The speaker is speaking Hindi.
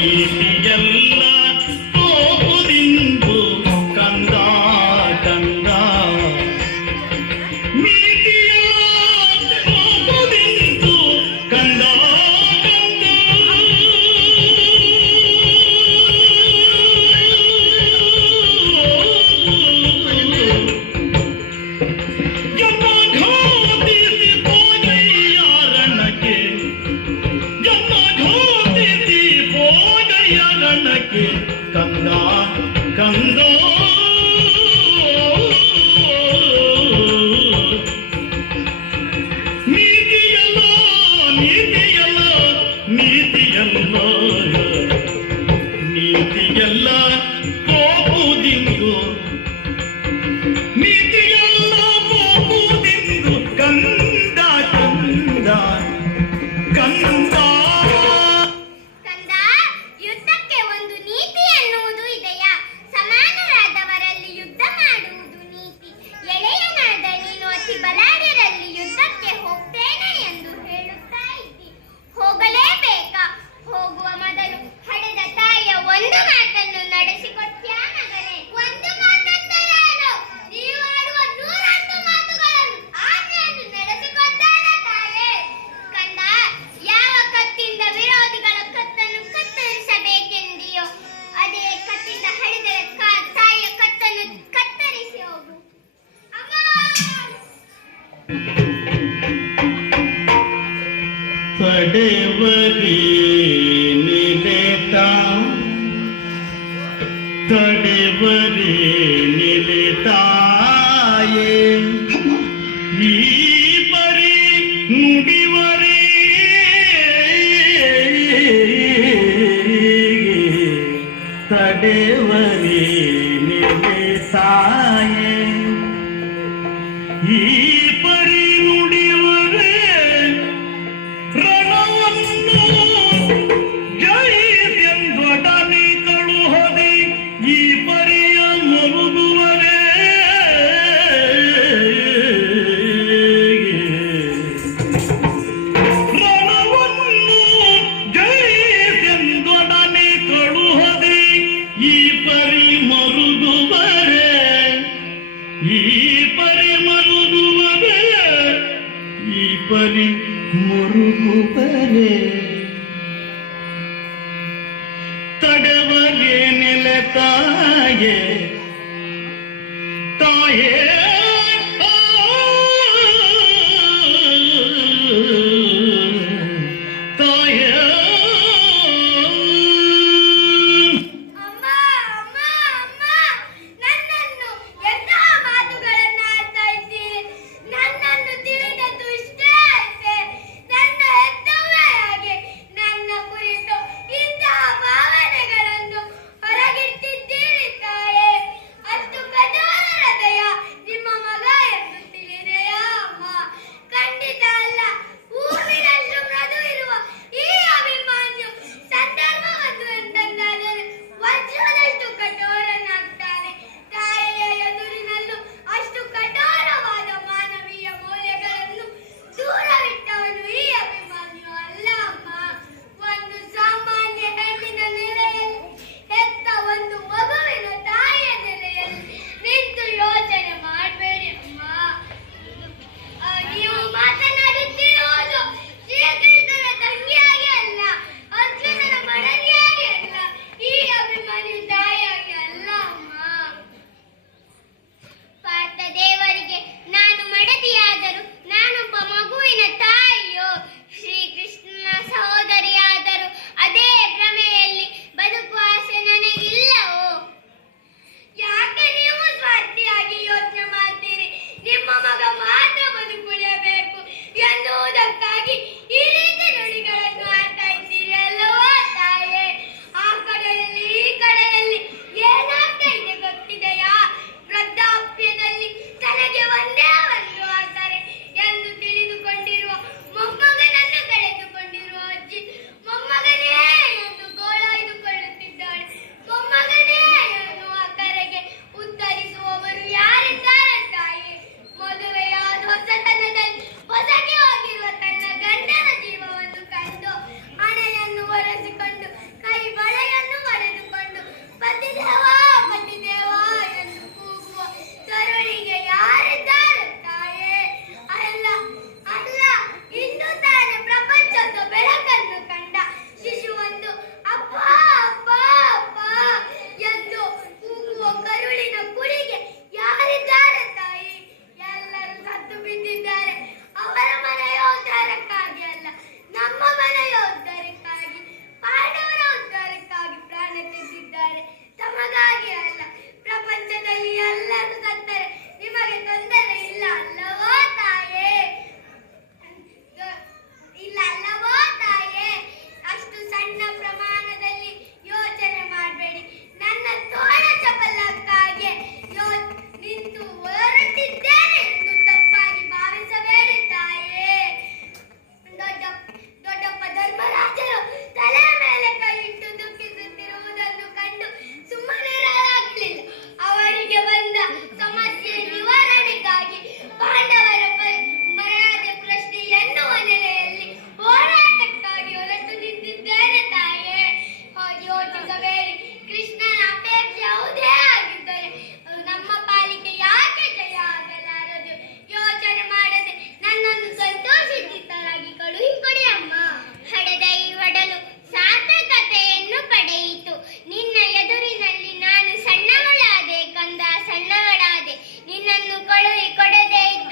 Peace. me. कड़ेवरी निलेता कड़ेवरी निलेता बरी नुडिवरी कड़ेवरी ಈಪರಿ ಮರುಗುವರೆ ಈಪರಿ ಮುರುಗುವರೆ ತಡವಗೆ ನೆಲ ತಾಯೇ ತಾಯೇ